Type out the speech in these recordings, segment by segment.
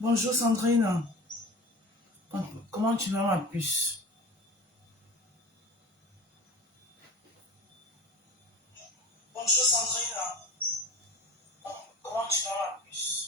Bonjour Sandrine. Comment tu vas ma puce? Bonjour Sandrine. Comment tu vas ma puce?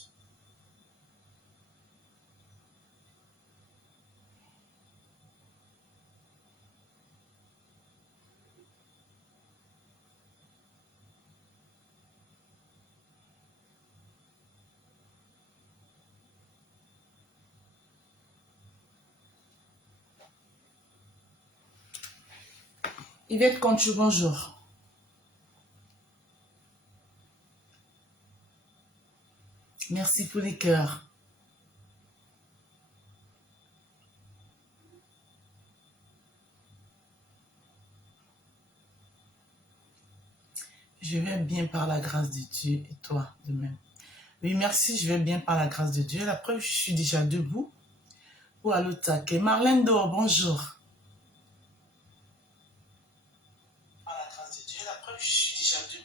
Yvette Conchu, bonjour. Merci pour les cœurs. Je vais bien par la grâce de Dieu et toi de même. Oui, merci, je vais bien par la grâce de Dieu. La preuve, je suis déjà debout pour aller au taquet. Marlène Dor, bonjour. Par la grâce de Dieu, la preuve, je suis déjà debout.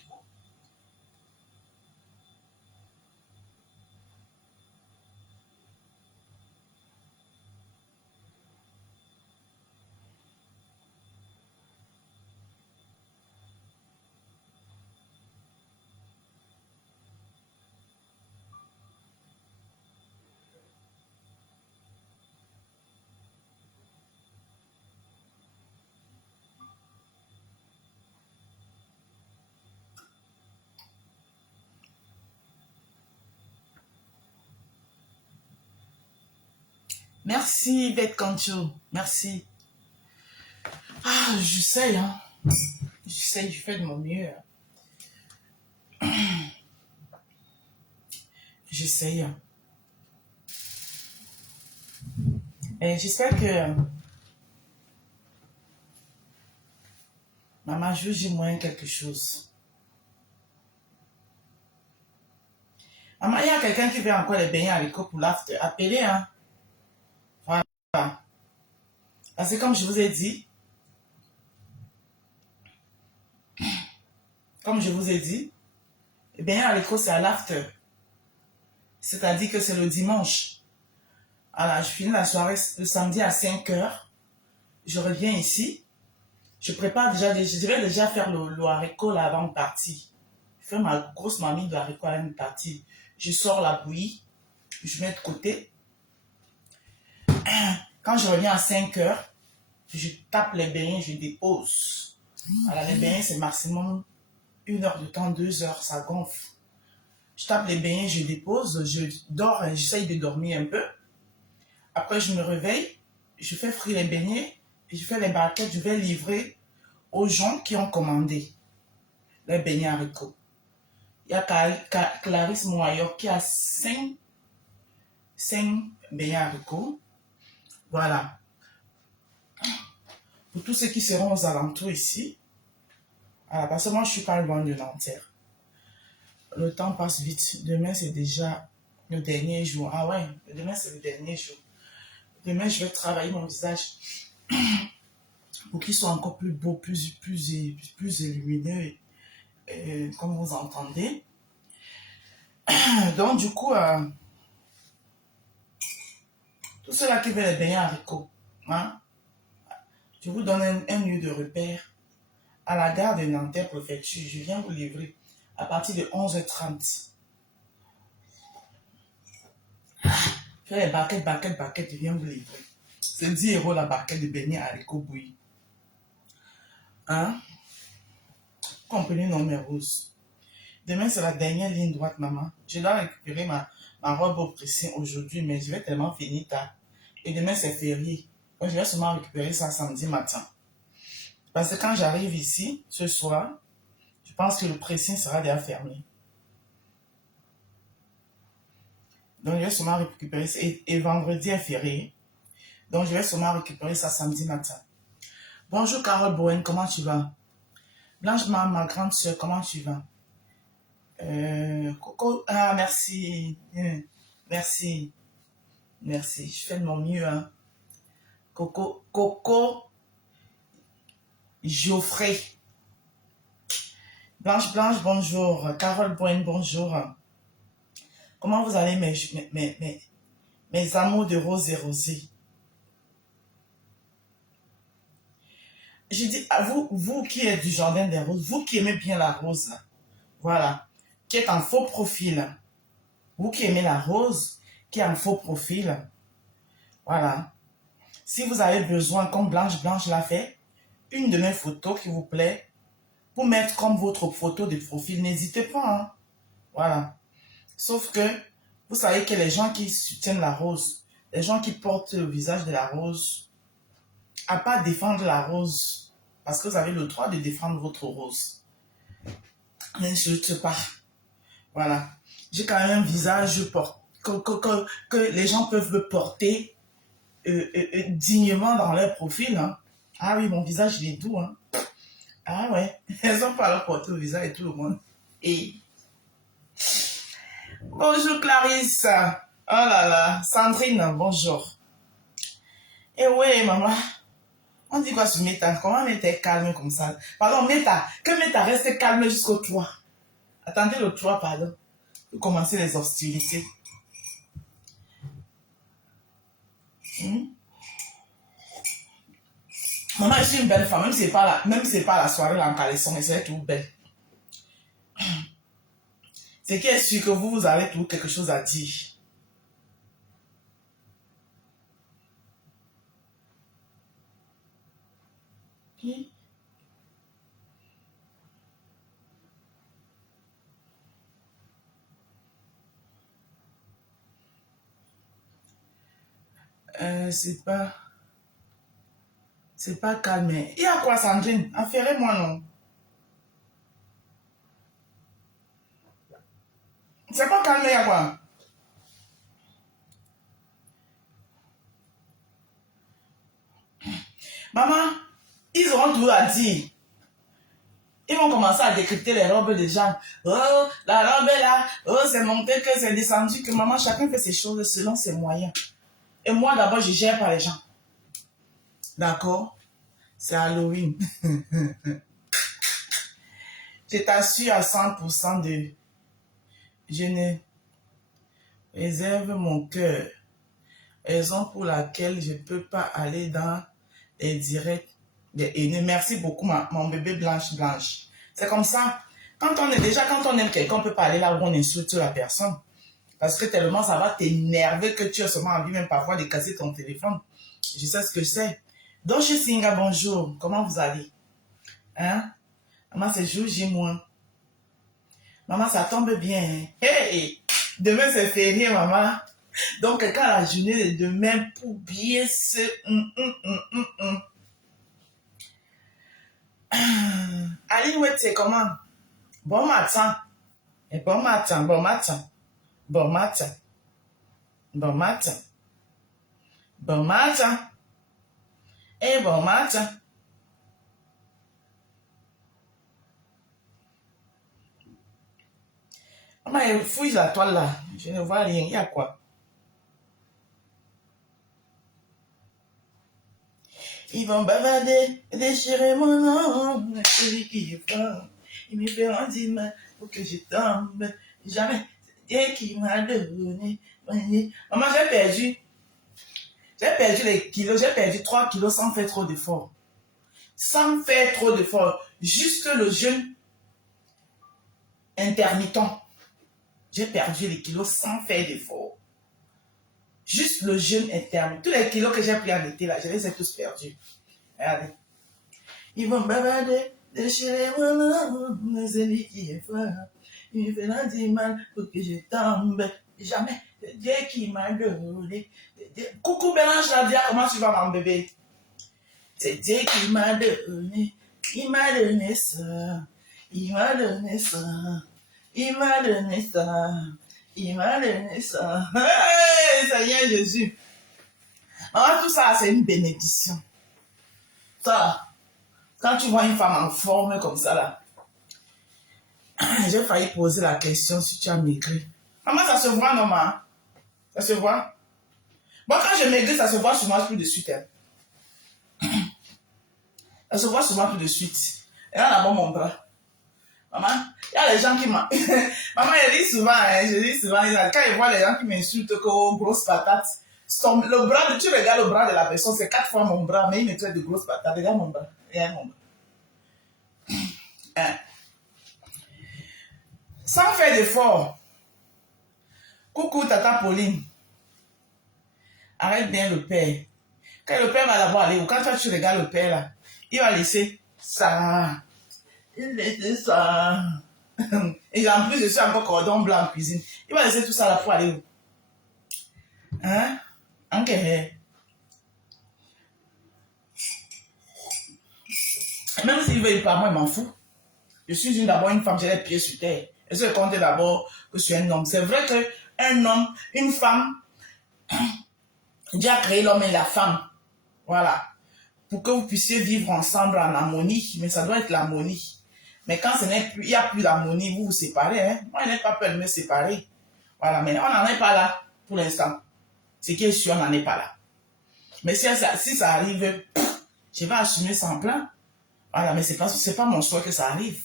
Merci Yvette Conchu, merci. Ah, j'essaye, hein. J'essaye, je fais de mon mieux. J'essaye. Et j'espère que maman, je j'ai moyen quelque chose. Maman, il y a quelqu'un qui veut encore les beignets à l'école pour l'after. Appelez, hein. Voilà. Parce que comme je vous ai dit, les beignets à l'école, c'est à l'after. C'est-à-dire que c'est le dimanche. Alors, je finis la soirée le samedi à 5 heures. Je reviens ici. Je prépare déjà, je vais déjà faire le haricot là avant de partir. Je fais ma grosse mamie de haricot avant de partir. Je sors la bouillie. Je mets de côté. Quand je reviens à 5 heures, je tape les beignets, je dépose. Alors, les beignets, c'est maximum 1 heure de temps, 2 heures, ça gonfle. Je tape les beignets, je dépose, je dors, j'essaye de dormir un peu. Après, je me réveille, je fais frire les beignets, et je fais les barquettes, je vais livrer aux gens qui ont commandé les beignets haricots. Il y a Clarisse Moayor qui a 5 beignets haricots. Voilà. Pour tous ceux qui seront aux alentours ici, voilà, parce que moi, je ne suis pas loin de Nanterre. Le temps passe vite. Demain, c'est déjà le dernier jour. Ah ouais, demain, c'est le dernier jour. Demain, je vais travailler mon visage pour qu'il soit encore plus beau, plus illumineux, comme vous entendez. Donc, du coup, tout cela qui veut les beignets haricots, hein, je vous donne un lieu de repère à la gare de Nanterre Préfecture. Je viens vous livrer à partir de 11h30. Fais les barquettes, je viens vous livrer. C'est 10 € la barquette de beignets haricots bouillis. Hein? Comprenez non, mes roses. Demain, c'est la dernière ligne droite, maman. Je dois récupérer ma robe au pressing aujourd'hui, mais je vais tellement finir tard. Et demain, c'est férié. Donc, je vais seulement récupérer ça samedi matin. Parce que quand j'arrive ici, ce soir, je pense que le pressing sera déjà fermé. Donc, je vais seulement récupérer ça. Et vendredi est férié. Donc, je vais seulement récupérer ça samedi matin. Bonjour, Carole Bowen, comment tu vas? Blanche, ma grande soeur, comment tu vas? Coco, ah, merci. Merci. Merci. Je fais de mon mieux, hein. Coco, Geoffrey. Blanche, bonjour. Carole Bowen, bonjour. Comment vous allez, mes amours de rose et rosé? Je dis à vous qui êtes du jardin des roses, vous qui aimez bien la rose, voilà, qui êtes en faux profil, vous qui aimez la rose, qui est en faux profil, voilà. Si vous avez besoin, comme Blanche l'a fait, une de mes photos qui vous plaît, pour mettre comme votre photo de profil, n'hésitez pas, hein. Voilà. Sauf que, vous savez que les gens qui soutiennent la rose, les gens qui portent le visage de la rose, à pas défendre la rose, parce que vous avez le droit de défendre votre rose. N'insulte pas. Voilà. J'ai quand même un visage que les gens peuvent me porter dignement dans leur profil. Hein. Ah oui, mon visage, il est doux. Hein. Ah ouais. Elles ont pas le porter au visage et tout le monde. Et bonjour Clarisse. Oh là là. Sandrine, bonjour. Eh ouais, maman. On dit quoi sur Meta? Comment Meta est calme comme ça? Pardon, Meta. Que Meta reste calme jusqu'au 3. Attendez le 3, pardon. Pour commencer les hostilités. Maman, je suis une belle femme. Même si c'est pas la soirée là en caleçon, mais c'est tout belle. C'est qui est sûr que vous avez toujours quelque chose à dire. C'est pas calme. Il y a quoi, Sandrine? Affairez-moi, non? C'est pas calme, il y a quoi? Maman, ils auront tout à dire. Ils vont commencer à décrypter les robes des gens. Oh, la robe est là. Oh, c'est monté, que c'est descendu, que maman, chacun fait ses choses selon ses moyens. Et moi, d'abord, je gère pas les gens. D'accord? C'est Halloween. Je t'assure à 100% de... Je ne réserve mon cœur. Raison pour laquelle je ne peux pas aller dans les directs des haineux. Merci beaucoup, mon bébé Blanche. C'est comme ça. Quand on aime quelqu'un, on ne peut pas aller là où on insulte la personne. Parce que tellement ça va t'énerver que tu as seulement envie même parfois de casser ton téléphone. Je sais ce que c'est. Donc, chez Singa, bonjour. Comment vous allez? Hein? Maman, c'est jour J-. Maman, ça tombe bien. Hein? Hey! Demain, c'est férié, maman. Donc, quand la journée de demain, pour bien se... Aline, ouais, c'est comment? Bon matin. Et bon matin. Bon matin. Et bon matin. Maman, elle fouille la toile là. Je ne vois rien. Il y a quoi? Ils vont bavarder, déchirer mon nom, celui qui est fort. Ils me feront dire mal pour que je tombe. Jamais. Dieu qui m'a donné. Maman, j'ai perdu les kilos. J'ai perdu 3 kilos sans faire trop d'efforts. Sans faire trop d'efforts. Juste le jeûne. intermittent. J'ai perdu les kilos sans faire d'effort. Juste le jeûne intermittent. Tous les kilos que j'ai pris en été, là, je les ai tous perdus. Regardez. Ils vont bavarder, déchirer mon zéli qui est fort. Il me fait du mal pour que je tombe. Jamais. C'est Dieu qui m'a donné. Coucou Bélange Nadia, comment tu vas mon bébé? C'est Dieu qui m'a donné. Il m'a donné ça. Il m'a donné ça. Il m'a donné ça. Il m'a donné ça. Hey, Seigneur Jésus. Alors, tout ça, c'est une bénédiction. Ça, quand tu vois une femme en forme comme ça, là, j'ai failli poser la question si tu as maigri. Maman, ça se voit, non, ma? Ça se voit? Bon, quand je maigris, ça se voit souvent plus de suite. Hein. Ça se voit souvent plus de suite. Et là, là-bas, mon bras. Maman, il y a les gens qui m'ont... Maman, je dis souvent, quand ils voient les gens qui m'insultent comme grosse patate, le bras, tu regardes le bras de la personne, c'est 4 fois mon bras, mais il me traite de grosse patate. Regarde mon bras. Regarde mon bras. Hein. Sans faire d'effort. Coucou, tata Pauline. Arrête bien le père. Quand le père va d'abord aller, ou quand toi tu regardes le père là, il va laisser ça. Il laisse ça. Et en plus, je suis encore cordon blanc en cuisine. Il va laisser tout ça là pour aller où? Hein? Ok. Même s'il veut pas, moi, il m'en fout. Je suis d'abord une femme, j'ai les pieds sur terre. Et je compte d'abord que je suis un homme. C'est vrai qu'un homme, une femme, Dieu a créé l'homme et la femme. Voilà. Pour que vous puissiez vivre ensemble en harmonie. Mais ça doit être l'harmonie. Mais quand ce n'est plus, il n'y a plus d'harmonie, vous vous séparez. Hein? Moi, je n'ai pas peur de me séparer. Voilà. Mais on n'en est pas là pour l'instant. Ce qui est sûr, on n'en est pas là. Mais si ça arrive, je vais assumer sans plan. Voilà. Mais c'est pas mon souhait que ça arrive.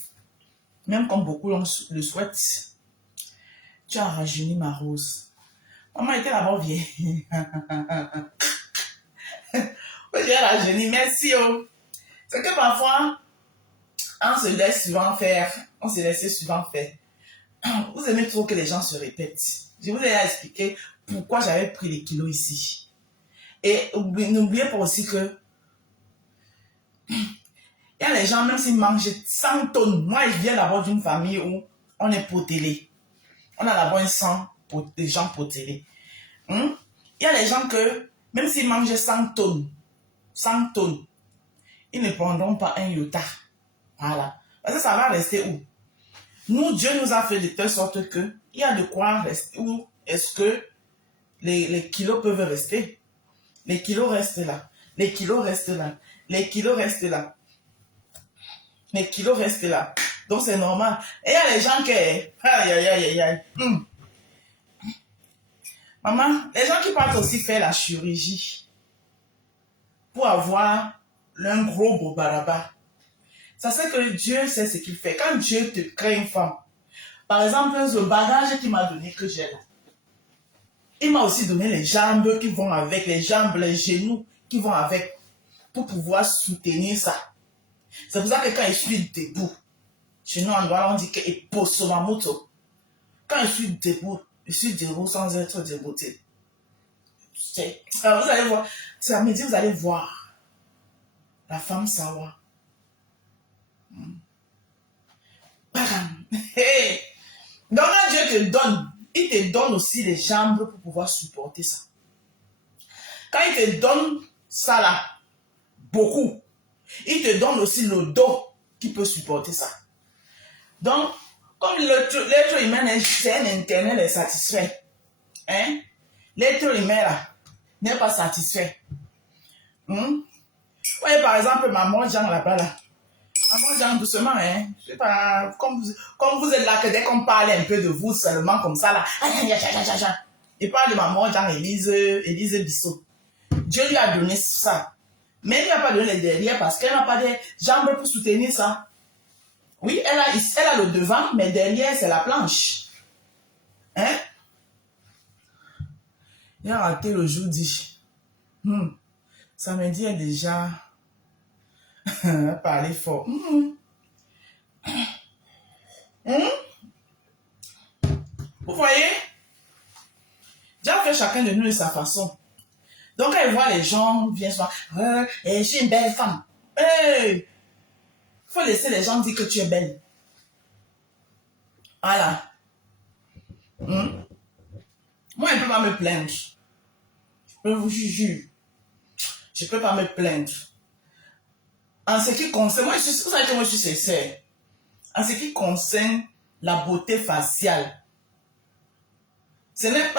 Même comme beaucoup le souhaitent. Tu as rajeuni ma rose. Maman était d'abord vieille. Oui, j'ai rajeuni. Merci. Oh. C'est que parfois, on se laisse souvent faire. On se laisse souvent faire. Vous aimez trop que les gens se répètent. Je vous ai expliqué pourquoi j'avais pris les kilos ici. Et n'oubliez pas aussi que il y a les gens, même s'ils mangent 100 tonnes. Moi, je viens d'abord d'une famille où on est potelé. On a d'abord un sang des gens potelés. Il y a les gens que, même s'ils mangent 100 tonnes, ils ne prendront pas un iota. Voilà. Parce que ça va rester où? Nous, Dieu nous a fait de telle sorte que il y a de quoi rester. Où est-ce que les kilos peuvent rester? Les kilos restent là. Les kilos restent là. Les kilos restent là. Les kilos restent là. Donc c'est normal. Et il y a les gens qui... Aïe, aïe, aïe, aïe. Maman, les gens qui partent aussi faire la chirurgie pour avoir un gros bobaraba. Ça c'est que Dieu sait ce qu'il fait. Quand Dieu te crée une femme, par exemple, le bagage qu'il m'a donné que j'ai là, il m'a aussi donné les jambes qui vont avec, les jambes, les genoux qui vont avec, pour pouvoir soutenir ça. C'est pour ça que quand je suis debout, chez nous en Douala, on dit que je pose sur ma moto. Quand je suis debout sans être dégoûté. Alors vous allez voir, c'est à midi, vous allez voir la femme savoir. Hey. Donc quand Dieu te donne, il te donne aussi les jambes pour pouvoir supporter ça. Quand il te donne ça là, beaucoup, il te donne aussi le dos qui peut supporter ça. Donc, comme l'être humain c'est un interne est satisfait, hein? L'être humain là n'est pas satisfait. Voyez par exemple maman Jean là-bas là. Maman Jean doucement, hein? Je sais pas, comme vous êtes là, que dès qu'on parle un peu de vous seulement comme ça là, il parle de maman Jean Élise Bissot. Dieu lui a donné ça. Mais il lui a pas donné les derrière parce qu'elle n'a pas de jambes pour soutenir ça. Oui, elle a le devant, mais derrière, c'est la planche. Hein? Il a raté le jour dit. Samedi est déjà parlé fort. Vous voyez? Dieu a fait chacun de nous de sa façon. Donc, quand il voit les gens, viennent souvent, je suis une belle femme. Il faut laisser les gens dire que tu es belle. Voilà. Moi, je ne peux pas me plaindre. Je vous jure. Je ne peux pas me plaindre. En ce qui concerne, vous savez que moi, je suis sincère. En ce qui concerne la beauté faciale, ce n'est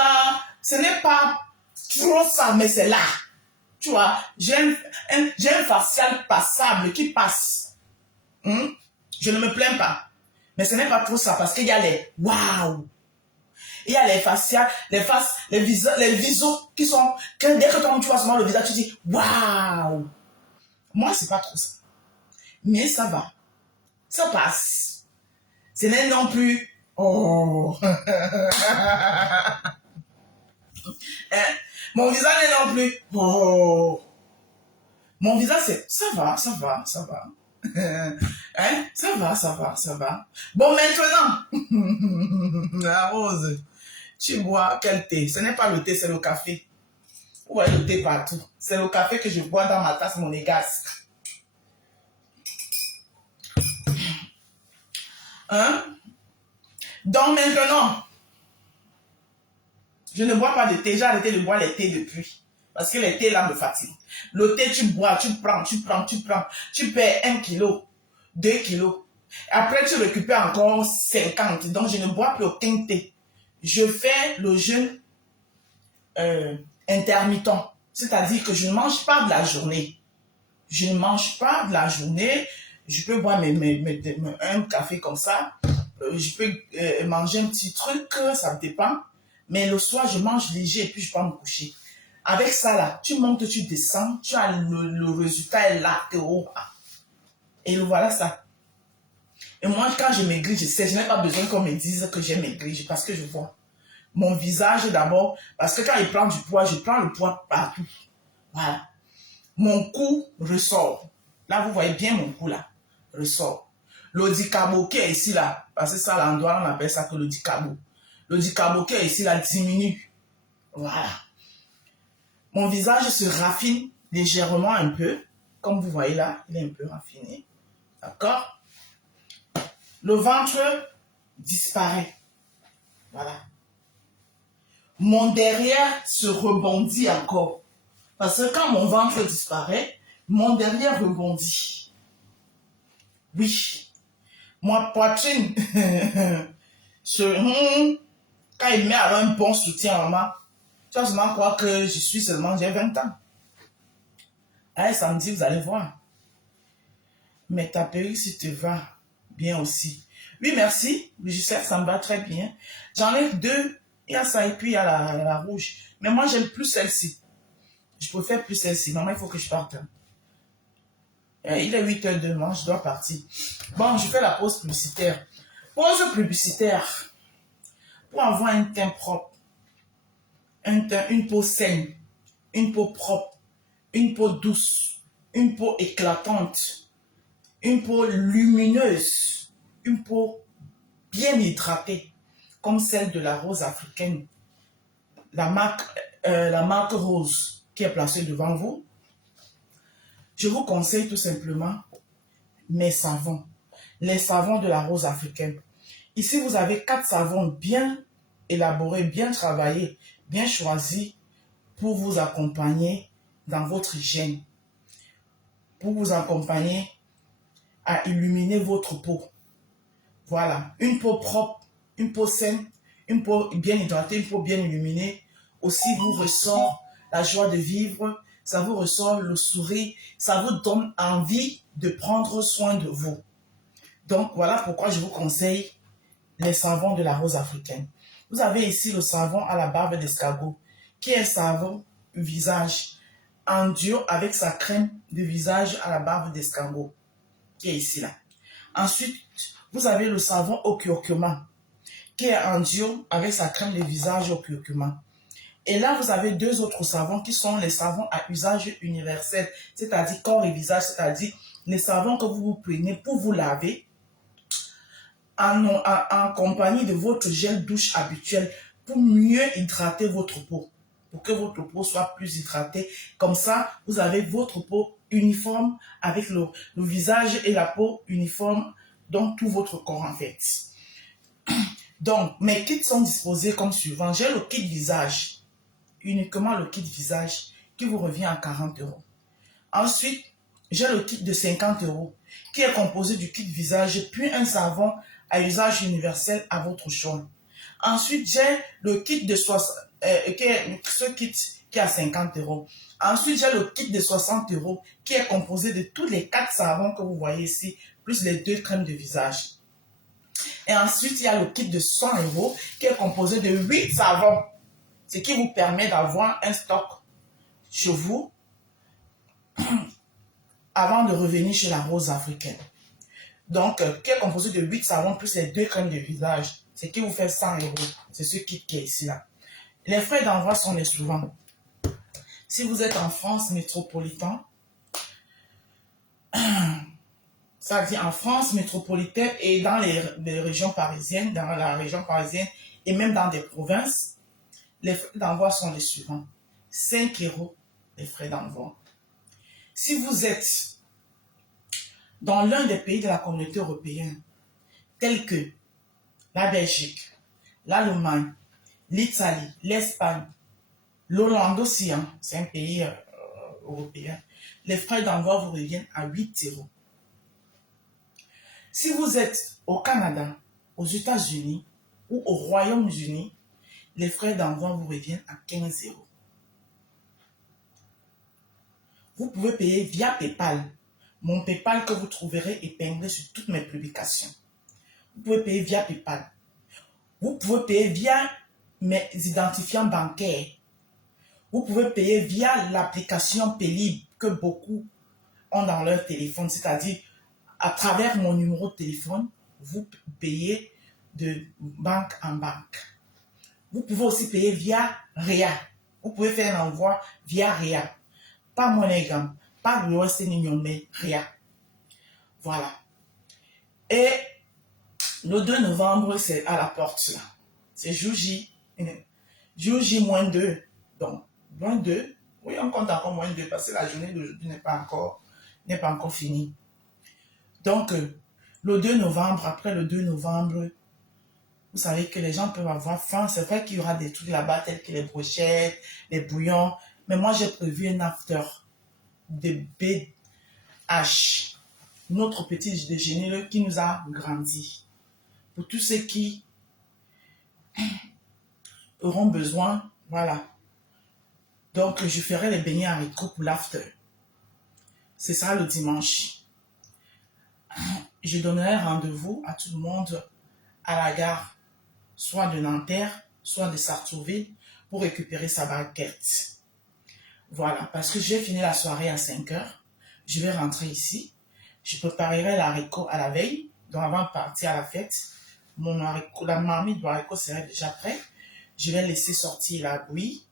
pas trop ça, mais c'est là. Tu vois, j'ai un facial passable qui passe. Je ne me plains pas. Mais ce n'est pas trop ça, parce qu'il y a les waouh. Il y a les faciales, les visos qui sont, dès que tu vois seulement le visage, tu dis waouh. Moi, c'est pas trop ça. Mais ça va. Ça passe. Ce n'est non plus oh. Mon visage n'est non plus oh. Mon visage, c'est ça va. Ça va. Ça va. Bon, maintenant, la Rose, tu bois quel thé? Ce n'est pas le thé, c'est le café. Ouais, le thé partout. C'est le café que je bois dans ma tasse monégasque. Donc maintenant, je ne bois pas de thé. J'ai arrêté de boire les thés depuis. Parce que les thés là me fatiguent. Le thé, tu bois, tu prends. Tu perds 1 kilo, 2 kilos. Après, tu récupères encore 50. Donc, je ne bois plus aucun thé. Je fais le jeûne intermittent. C'est-à-dire que je ne mange pas de la journée. Je ne mange pas de la journée. Je peux boire un café comme ça. Je peux manger un petit truc, ça dépend. Mais le soir, je mange léger et puis je peux me coucher. Avec ça, là, tu montes, tu descends, tu as le résultat est là, t'es haut. Et voilà ça. Et moi, quand je maigris, je sais, je n'ai pas besoin qu'on me dise que j'ai maigri, parce que je vois. Mon visage d'abord, parce que quand il prend du poids, je prends le poids partout. Voilà. Mon cou ressort. Là, vous voyez bien mon cou, là, ressort. Le dicabo qui est ici, là, parce que ça, l'endroit, on appelle ça que le dicabo. Le dicabo qui est ici, là, diminue. Voilà. Mon visage se raffine légèrement un peu. Comme vous voyez là, il est un peu raffiné. D'accord? Le ventre disparaît. Voilà. Mon derrière se rebondit encore. Parce que quand mon ventre disparaît, mon derrière rebondit. Oui. Ma poitrine, quand il met alors un bon soutien en moi, tu vas seulement croire que je suis seulement, j'ai 20 ans. Allez, samedi, vous allez voir. Mais ta perruque, si te va bien aussi. Oui, merci. Gisèle, ça me va très bien. J'en ai 2. Il y a ça et puis il y a la rouge. Mais moi, j'aime plus celle-ci. Je préfère plus celle-ci. Maman, il faut que je parte. Il est 8h02, je dois partir. Bon, je fais la pause publicitaire. Pause publicitaire. Pour avoir un teint propre, une peau saine, une peau propre, une peau douce, une peau éclatante, une peau lumineuse, une peau bien hydratée, comme celle de la rose africaine, la marque Rose qui est placée devant vous. Je vous conseille tout simplement mes savons, les savons de la rose africaine. Ici, vous avez 4 savons bien élaborés, bien travaillés, bien choisis pour vous accompagner dans votre hygiène, pour vous accompagner à illuminer votre peau. Voilà, une peau propre, une peau saine, une peau bien hydratée, une peau bien illuminée. Aussi vous ressort la joie de vivre, ça vous ressort le sourire, ça vous donne envie de prendre soin de vous. Donc voilà pourquoi je vous conseille les savons de la rose africaine. Vous avez ici le savon à la barbe d'escargot, qui est un savon visage en duo avec sa crème de visage à la barbe d'escargot, qui est ici là. Ensuite, vous avez le savon au curcuma, qui est en duo avec sa crème de visage au curcuma. Et là, vous avez 2 autres savons qui sont les savons à usage universel, c'est-à-dire corps et visage, c'est-à-dire les savons que vous prenez pour vous laver, en compagnie de votre gel douche habituel pour mieux hydrater votre peau, pour que votre peau soit plus hydratée. Comme ça, vous avez votre peau uniforme avec le visage et la peau uniforme, donc tout votre corps en fait. Donc, mes kits sont disposés comme suivant. J'ai le kit visage, uniquement le kit visage, qui vous revient à 40 euros. Ensuite, j'ai le kit de 50 euros, qui est composé du kit visage, puis un savon à usage universel à votre choix. Ensuite, j'ai le kit de ce kit qui est à 50 euros. Ensuite, j'ai le kit de 60 euros, qui est composé de tous les 4 savons que vous voyez ici, plus les 2 crèmes de visage. Et ensuite, il y a le kit de 100 euros qui est composé de 8 savons, ce qui vous permet d'avoir un stock chez vous avant de revenir chez la rose africaine. Donc, qui est composé de 8 savons plus les 2 crèmes de visage, ce qui vous fait 100 euros. C'est ce kit qui est ici là. Les frais d'envoi sont les suivants. Si vous êtes en France métropolitaine, ça veut dire en France métropolitaine et dans les régions parisiennes, dans la région parisienne et même dans des provinces, les frais d'envoi sont les suivants. 5 euros les frais d'envoi. Si vous êtes dans l'un des pays de la communauté européenne, tels que la Belgique, l'Allemagne, l'Italie, l'Espagne, l'Hollande aussi, hein, c'est un pays européen, les frais d'envoi vous reviennent à 8 euros. Si vous êtes au Canada, aux États-Unis ou au Royaume-Uni, les frais d'envoi vous reviennent à 15 euros. Vous pouvez payer via PayPal, mon PayPal que vous trouverez épinglé sur toutes mes publications. Vous pouvez payer via PayPal. Vous pouvez payer via mes identifiants bancaires. Vous pouvez payer via l'application Paylib que beaucoup ont dans leur téléphone, c'est-à-dire à travers mon numéro de téléphone, vous payez de banque en banque. Vous pouvez aussi payer via REA. Vous pouvez faire un envoi via REA. Pas MoneyGram, pas Western Union, mais REA. Voilà. Et le 2 novembre, c'est à la porte là. C'est jour J. Jour J -2. Donc, -2. Oui, on compte encore -2 parce que la journée d'aujourd'hui n'est pas encore finie. Donc, le 2 novembre, après le 2 novembre, vous savez que les gens peuvent avoir faim. C'est vrai qu'il y aura des trucs là-bas tels que les brochettes, les bouillons. Mais moi, j'ai prévu un after de BH, notre petit déjeuner qui nous a grandi. Pour tous ceux qui auront besoin, voilà. Donc, je ferai les beignets haricots pour l'after. C'est ça le dimanche. Je donnerai rendez-vous à tout le monde à la gare, soit de Nanterre, soit de Sartrouville, pour récupérer sa baguette. Voilà, parce que j'ai fini la soirée à 5 heures. Je vais rentrer ici. Je préparerai l'haricot à la veille, donc avant de partir à la fête. La marmite de haricot serait déjà prête. Je vais laisser sortir la bouillie.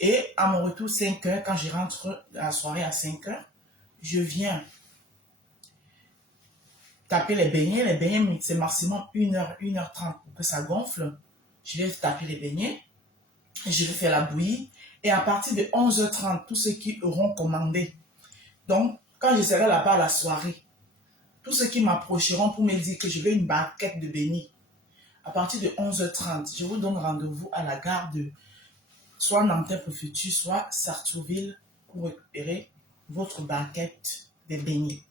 Et à mon retour 5 heures, quand je rentre la soirée à 5 heures, je viens taper les beignets. Les beignets, c'est maximum 1h, 1h30 pour que ça gonfle. Je vais taper les beignets. Je vais faire la bouillie. Et à partir de 11h30, tous ceux qui auront commandé. Donc, quand je serai là-bas à la soirée, tous ceux qui m'approcheront pour me dire que je veux une baguette de beignets, à partir de 11h30, je vous donne rendez-vous à la gare de soit Nanterre pour Futur, soit Sartrouville pour récupérer votre baguette de beignets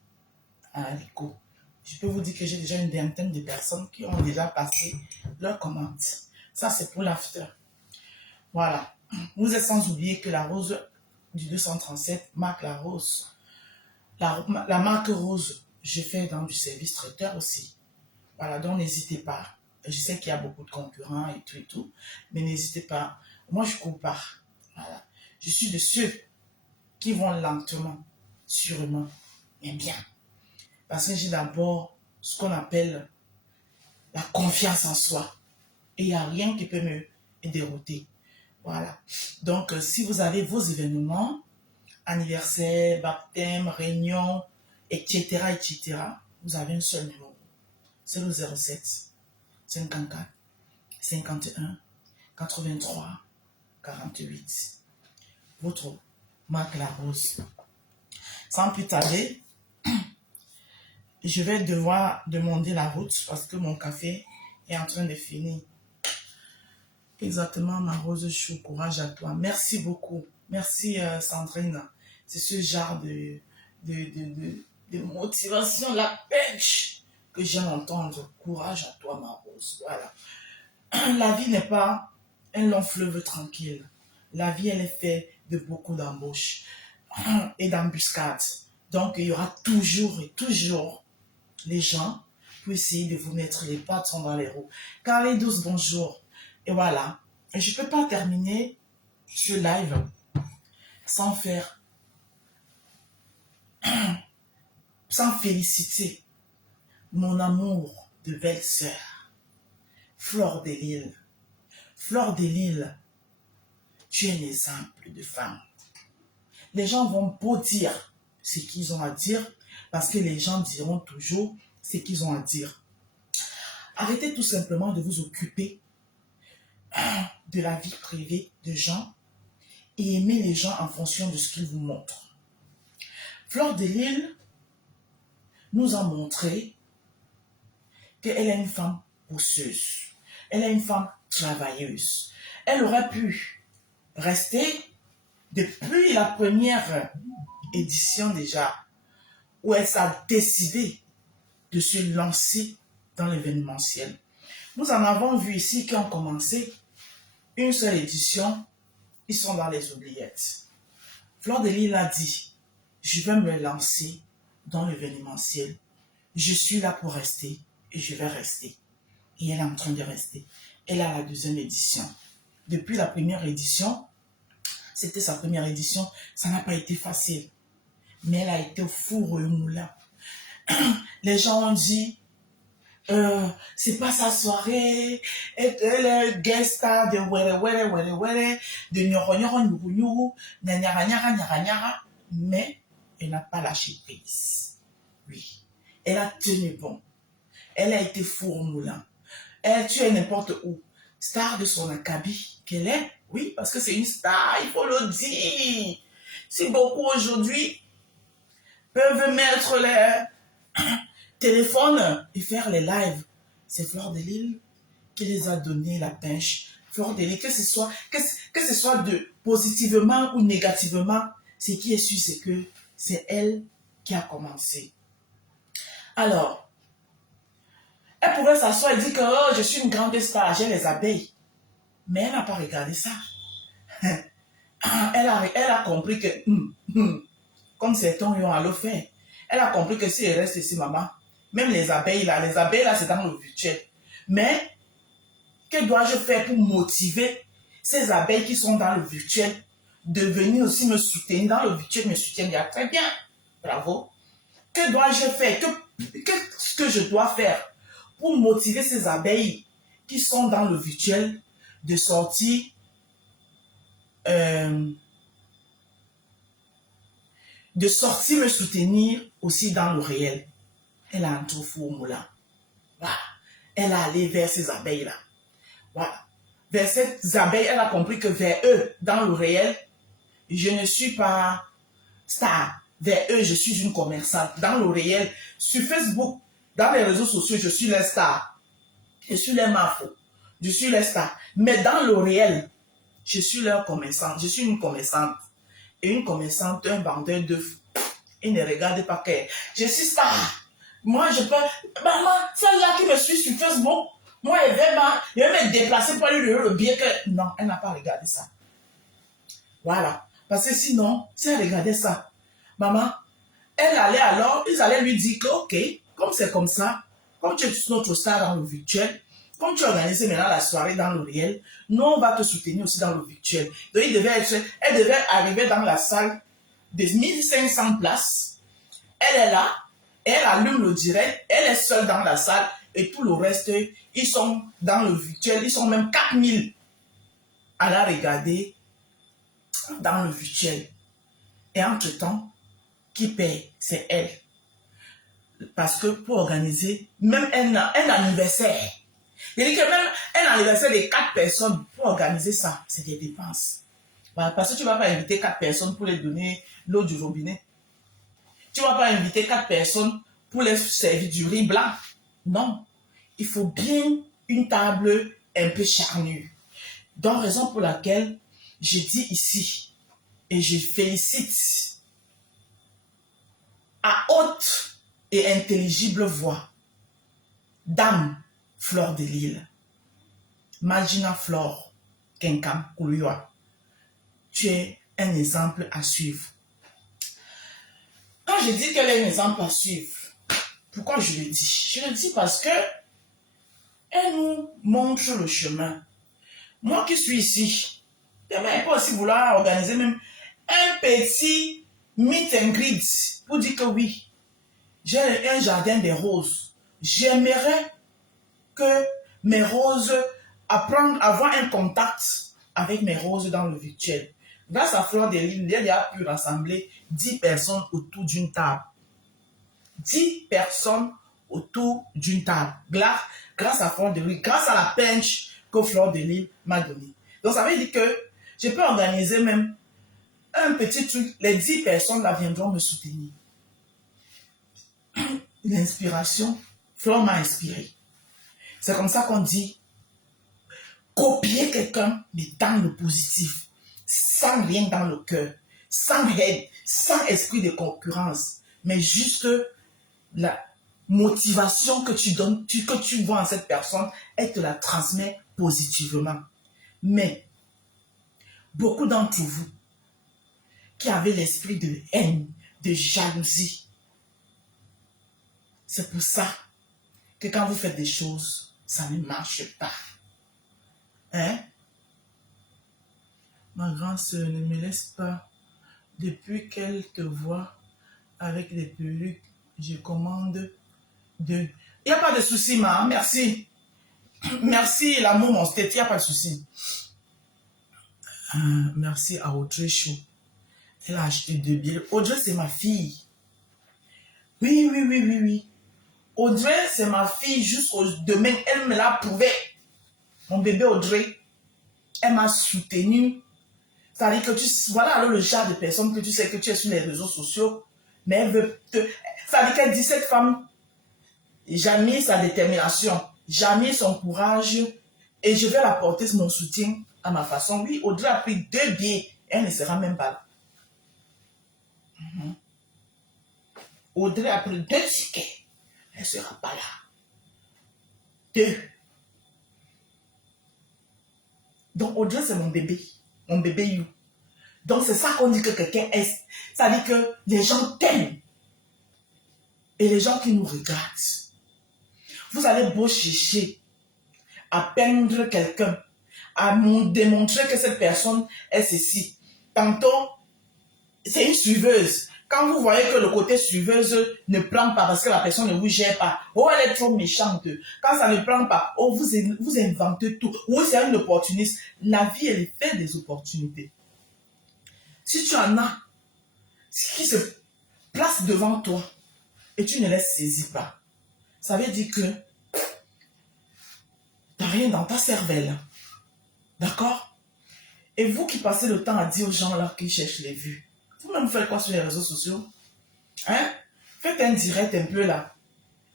à haricot. Je peux vous dire que j'ai déjà une vingtaine de personnes qui ont déjà passé leur commande. Ça, c'est pour l'after. Voilà. Vous êtes sans oublier que la rose du 237 marque la rose. La marque rose, je fais dans du service traiteur aussi. Voilà, donc n'hésitez pas. Je sais qu'il y a beaucoup de concurrents et tout, mais n'hésitez pas. Moi, je ne cours pas. Voilà. Je suis de ceux qui vont lentement, sûrement, mais bien. Parce que j'ai d'abord ce qu'on appelle la confiance en soi. Et il n'y a rien qui peut me dérouter. Voilà. Donc, si vous avez vos événements, anniversaire, baptême, réunion, etc., vous avez un seul numéro. c'est le 07 54 51 83 48. Votre Marc Larose. Sans plus tarder, je vais devoir demander la route parce que mon café est en train de finir. Exactement, ma rose chou, courage à toi. Merci beaucoup. Merci Sandrine. C'est ce genre de motivation, la pêche que j'aime entendre. Courage à toi, ma rose. Voilà. La vie n'est pas un long fleuve tranquille. La vie, elle est faite de beaucoup d'embauches et d'embuscades. Donc, il y aura toujours et toujours les gens pour essayer de vous mettre les pattes dans les roues. Carré douce, bonjour. Et voilà. Et je ne peux pas terminer ce live sans faire, sans féliciter mon amour de belle-sœur, Fleur de Lille. Fleur de Lille, tu es un exemple de femme. Les gens vont beau dire ce qu'ils ont à dire, parce que les gens diront toujours ce qu'ils ont à dire. Arrêtez tout simplement de vous occuper de la vie privée de gens et aimez les gens en fonction de ce qu'ils vous montrent. Fleur de Lille nous a montré qu'elle est une femme pousseuse. Elle est une femme travailleuse. Elle aurait pu rester depuis la première édition déjà, où elle s'est décidé de se lancer dans l'événementiel. Nous en avons vu ici qui ont commencé une seule édition, ils sont dans les oubliettes. Fleur de Lille a dit, je vais me lancer dans l'événementiel. Je suis là pour rester et je vais rester. Et elle est en train de rester. Elle a la deuxième édition. Depuis la première édition, c'était sa première édition, ça n'a pas été facile. Mais elle a été au four et au moulin. Les gens ont dit, c'est pas sa soirée, elle est guest star de were, de nyoro, nyara, mais elle n'a pas lâché prise. Oui, elle a tenu bon. Elle a été four au moulin. Elle, tu es n'importe où. Star de son acabit qu'elle est, oui, parce que c'est une star, il faut le dire. Si beaucoup aujourd'hui peuvent mettre les téléphones et faire les lives, c'est Fleur de Lille qui les a donné la pêche. Fleur de Lille, que ce soit de positivement ou négativement, ce qui est sûr, c'est que c'est elle qui a commencé. Alors, elle pouvait s'asseoir et dire que oh, je suis une grande star, j'ai les abeilles. Mais elle n'a pas regardé ça. Elle a compris que, comme certains ont à le faire, elle a compris que si elle reste ici, maman, même les abeilles là, c'est dans le virtuel. Mais, que dois-je faire pour motiver ces abeilles qui sont dans le virtuel de venir aussi me soutenir? Dans le virtuel, me soutiennent déjà très bien. Bravo. Que dois-je faire? Qu'est-ce que je dois faire pour motiver ces abeilles qui sont dans le virtuel de sortir me soutenir aussi dans le réel? Elle a un trou fou au moulin. Voilà. Elle a allé vers ces abeilles-là. Voilà. Vers ces abeilles, elle a compris que vers eux, dans le réel, je ne suis pas star. Vers eux, je suis une commerçante. Dans le réel, sur Facebook, dans les réseaux sociaux, je suis la star. Je suis les mafos. Je suis la star. Mais dans le réel, je suis leur commerçante. Je suis une commerçante. Et une commerçante, un vendeur d'œufs. Il ne regarde pas que je suis star. Moi, je peux... Maman, celle-là qui me suit sur Facebook, moi, elle va me déplacer pour lui dire le bien que... Non, elle n'a pas regardé ça. Voilà. Parce que sinon, si elle regardait ça, maman, elle allait alors, ils allaient lui dire que, ok, comme c'est comme ça, comme tu es notre star dans le virtuel, comme tu organises maintenant la soirée dans le réel, nous, on va te soutenir aussi dans le virtuel. Donc, elle devait arriver dans la salle de 1500 places. Elle est là, elle allume le direct, elle est seule dans la salle et tout le reste, ils sont dans le virtuel, ils sont même 4000 à la regarder dans le virtuel. Et entre-temps, qui paye? C'est elle. Parce que pour organiser même un anniversaire, il dit que même un anniversaire de 4 personnes, pour organiser ça, c'est des dépenses. Voilà, parce que tu ne vas pas inviter 4 personnes pour les donner l'eau du robinet. Tu ne vas pas inviter 4 personnes pour les servir du riz blanc. Non. Il faut bien une table un peu charnue. Donc, raison pour laquelle je dis ici, et je félicite à haute et intelligible voix, Dame Fleur de Lille, Magina Flore Kenkam Kouliwa, tu es un exemple à suivre. Quand je dis qu'elle est un exemple à suivre, pourquoi je le dis? Je le dis parce que elle nous montre le chemin. Moi qui suis ici, demain, elle peut aussi vouloir organiser même un petit meet and greet pour dire que oui, j'ai un jardin des roses. J'aimerais que mes roses avoir un contact avec mes roses dans le virtuel. Grâce à Fleur de Lille, il a pu rassembler 10 personnes autour d'une table. 10 personnes autour d'une table. Grâce à Fleur de Lille, grâce à la pinche que Fleur de Lille m'a donnée. Donc ça veut dire que je peux organiser même un petit truc. Les 10 personnes là viendront me soutenir. L'inspiration, Fleur m'a inspiré. C'est comme ça qu'on dit copier quelqu'un, mais dans le positif, sans rien dans le cœur, sans haine, sans esprit de concurrence, mais juste la motivation que tu donnes, que tu vois en cette personne, elle te la transmet positivement. Mais beaucoup d'entre vous qui avez l'esprit de haine, de jalousie, c'est pour ça que quand vous faites des choses, ça ne marche pas. Hein? Ma grande sœur, ne me laisse pas. Depuis qu'elle te voit avec les perruques, je commande de... Il n'y a pas de souci, ma. Merci. Merci, l'amour, mon tête. Il n'y a pas de souci. Merci à Audrey Chou. Elle a acheté 2 billets. Audrey, c'est ma fille. Oui. Audrey, c'est ma fille jusqu'au demain. Elle me l'a prouvé. Mon bébé Audrey, elle m'a soutenu. C'est-à-dire que voilà alors le genre de personne que tu sais que tu es sur les réseaux sociaux, mais elle veut te... C'est-à-dire qu'elle dit cette femme, jamais sa détermination, jamais son courage, et je vais l'apporter mon soutien à ma façon. Oui, Audrey a pris 2 billets, elle ne sera même pas là. Audrey a pris 2 tickets, elle ne sera pas là. 2. Donc Audrey, c'est mon bébé You. Donc c'est ça qu'on dit que quelqu'un est. Ça dit que les gens t'aiment. Et les gens qui nous regardent. Vous allez beau chercher à peindre quelqu'un, à démontrer que cette personne est ceci. Tantôt, c'est une suiveuse. Quand vous voyez que le côté suiveuse ne prend pas parce que la personne ne vous gère pas, oh, elle est trop méchante. Quand ça ne prend pas, oh, vous inventez tout. Oui, c'est un opportuniste. La vie, elle est faite des opportunités. Si tu en as qui se place devant toi et tu ne les saisis pas, ça veut dire que tu n'as rien dans ta cervelle. D'accord? Et vous qui passez le temps à dire aux gens là qui cherchent les vues, vous-même faites quoi sur les réseaux sociaux? Hein? Faites un direct un peu là.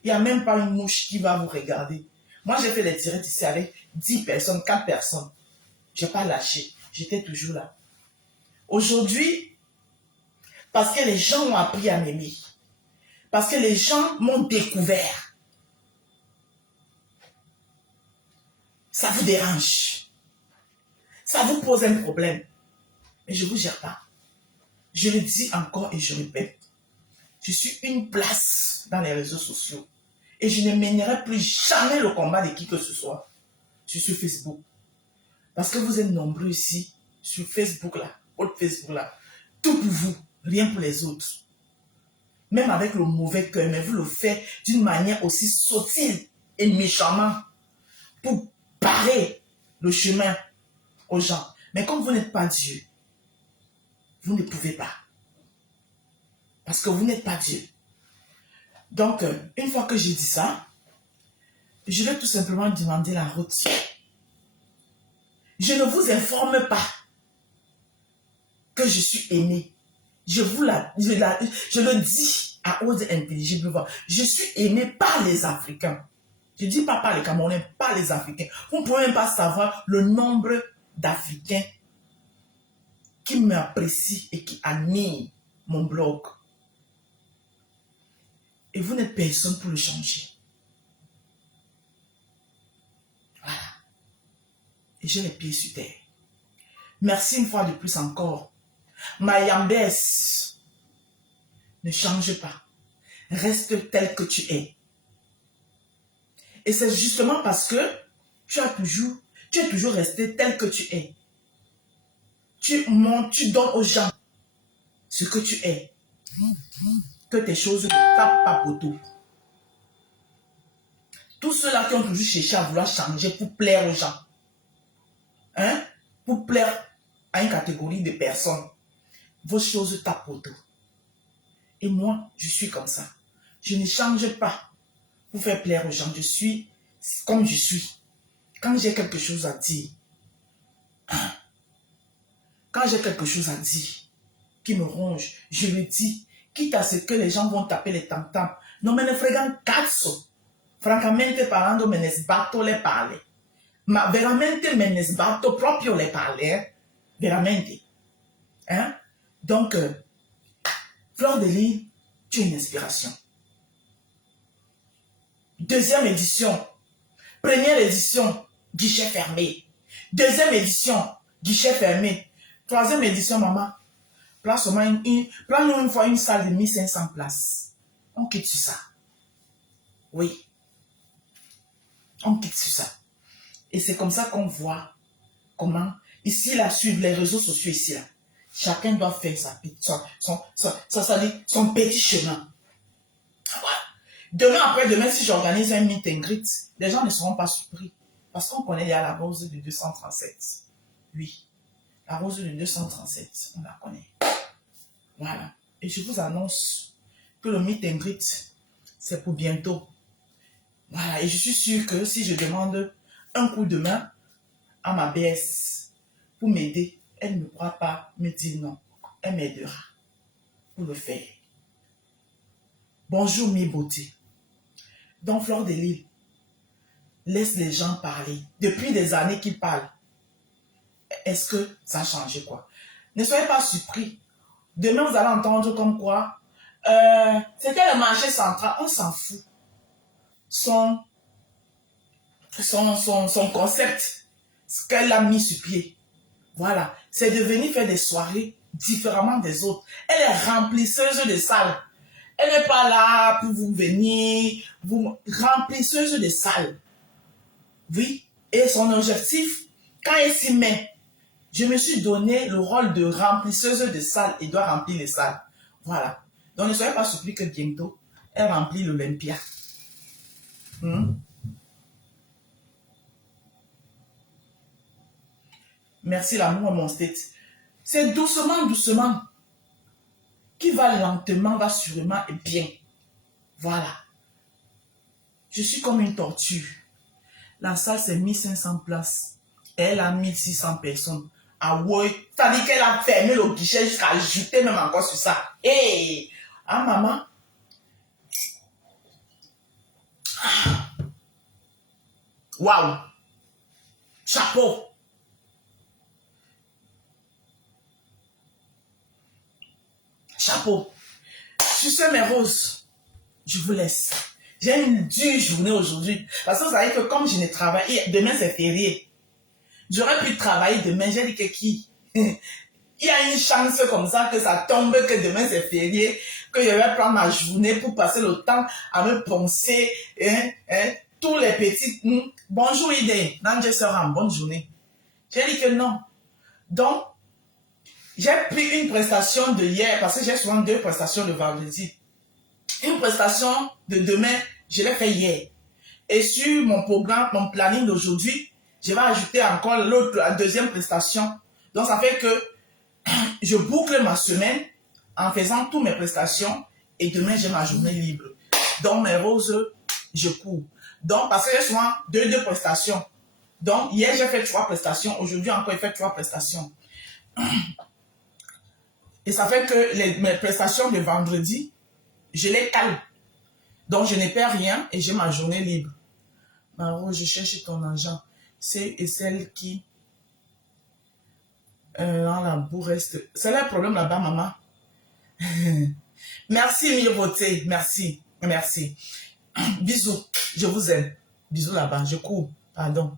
Il n'y a même pas une mouche qui va vous regarder. Moi, j'ai fait les directs ici avec 10 personnes, 4 personnes. Je n'ai pas lâché. J'étais toujours là. Aujourd'hui, parce que les gens ont appris à m'aimer. Parce que les gens m'ont découvert. Ça vous dérange. Ça vous pose un problème. Mais je ne vous gère pas. Je le dis encore et je répète. Je suis une place dans les réseaux sociaux. Et je ne mènerai plus jamais le combat de qui que ce soit sur Facebook. Parce que vous êtes nombreux ici, sur Facebook là, votre Facebook là. Tout pour vous, rien pour les autres. Même avec le mauvais cœur, mais vous le faites d'une manière aussi subtile et méchamment pour barrer le chemin aux gens. Mais comme vous n'êtes pas Dieu, vous ne pouvez pas. Parce que vous n'êtes pas Dieu. Donc, une fois que j'ai dit ça, je vais tout simplement demander la route. Je ne vous informe pas que je suis aimé. Je le dis à haute intelligible voix. Je suis aimé par les Africains. Je ne dis pas par les Camerounais, par les Africains. Vous ne pouvez même pas savoir le nombre d'Africains qui m'apprécient et qui admirent mon blog. Et vous n'êtes personne pour le changer. Voilà. Et j'ai les pieds sur terre. Merci une fois de plus encore. Mayambès, ne change pas. Reste tel que tu es. Et c'est justement parce que tu es toujours resté tel que tu es. Tu montres, tu donnes aux gens ce que tu es. Que tes choses ne tapent pas poteau. Tous ceux-là qui ont toujours cherché à vouloir changer pour plaire aux gens. Hein? Pour plaire à une catégorie de personnes. Vos choses tapent poteau. Et moi, je suis comme ça. Je ne change pas pour faire plaire aux gens. Je suis comme je suis. Quand j'ai quelque chose à dire, quand j'ai quelque chose à dire qui me ronge, je le dis, quitte à ce que les gens vont taper les tam-tams. Non me ne fregan cazzo. Francamente parlando me ne sbatto le palle. Ma veramente me ne sbatto proprio le palle. Veramente. Hein? Donc, Fleur de Lys, tu es une inspiration. Deuxième édition. Première édition, guichet fermé. Deuxième édition, guichet fermé. Troisième édition, maman. Prends-nous une fois une salle de 1500 places. On quitte sur ça. Oui. On quitte sur ça. Et c'est comme ça qu'on voit comment, ici, là, sur les réseaux sociaux, ici, là, chacun doit faire son petit chemin. Demain, après-demain, si j'organise un meet and greet, les gens ne seront pas surpris. Parce qu'on connaît déjà la rose de 237. Oui. La rose de 237, on la connaît. Voilà. Et je vous annonce que le meet and greet, c'est pour bientôt. Voilà. Et je suis sûre que si je demande un coup de main à ma BS pour m'aider, elle ne pourra pas me dire non. Elle m'aidera pour le faire. Bonjour mes beautés. Dans Fleur de Lys, laisse les gens parler. Depuis des années qu'ils parlent. Est-ce que ça a changé quoi? Ne soyez pas surpris. Demain, vous allez entendre comme quoi c'était le marché central. On s'en fout. Son concept, ce qu'elle a mis sur pied. Voilà. C'est de venir faire des soirées différemment des autres. Elle est remplisseuse de salles. Elle n'est pas là pour vous venir, vous remplisseuse de salles. Oui. Et son objectif, quand elle s'y met, je me suis donné le rôle de remplisseuse de salles et doit remplir les salles. Voilà. Donc ne soyez pas surpris que bientôt, elle remplit l'Olympia. Merci l'amour, mon state. C'est doucement, doucement. Qui va lentement, va sûrement et bien. Voilà. Je suis comme une tortue. La salle, c'est 1500 places. Elle a 1600 personnes. Ah ouais. C'est-à-dire qu'elle a fermé le guichet jusqu'à ajouter même encore sur ça. Hey! Ah, maman. Waouh! Chapeau! Chapeau. Sur ce, mes roses, je vous laisse. J'ai une dure journée aujourd'hui. Parce que vous savez que comme je ne travaille, demain c'est férié. J'aurais pu travailler demain. J'ai dit que qui? Il y a une chance comme ça que ça tombe, que demain c'est férié, que je vais prendre ma journée pour passer le temps à me penser, tous les petits. Bonjour Idée, Nanje Seram, bonne journée. J'ai dit que non. Donc, j'ai pris une prestation de hier, parce que j'ai souvent 2 prestations le vendredi. Une prestation de demain, je l'ai fait hier. Et sur mon programme, mon planning d'aujourd'hui, je vais ajouter encore la deuxième prestation. Donc, ça fait que je boucle ma semaine en faisant toutes mes prestations et demain, j'ai ma journée libre. Donc, mes roses, je cours. Donc, parce que j'ai souvent deux prestations. Donc, hier, j'ai fait 3 prestations. Aujourd'hui, encore, j'ai fait 3 prestations. Et ça fait que mes prestations de vendredi, je les cale. Donc, je n'ai perds rien et j'ai ma journée libre. Maro, je cherche ton argent. C'est celle qui, dans la boue reste. C'est là le problème là-bas, maman. Merci, Miroté. Merci. Merci. Bisous. Je vous aime. Bisous là-bas. Je cours. Pardon.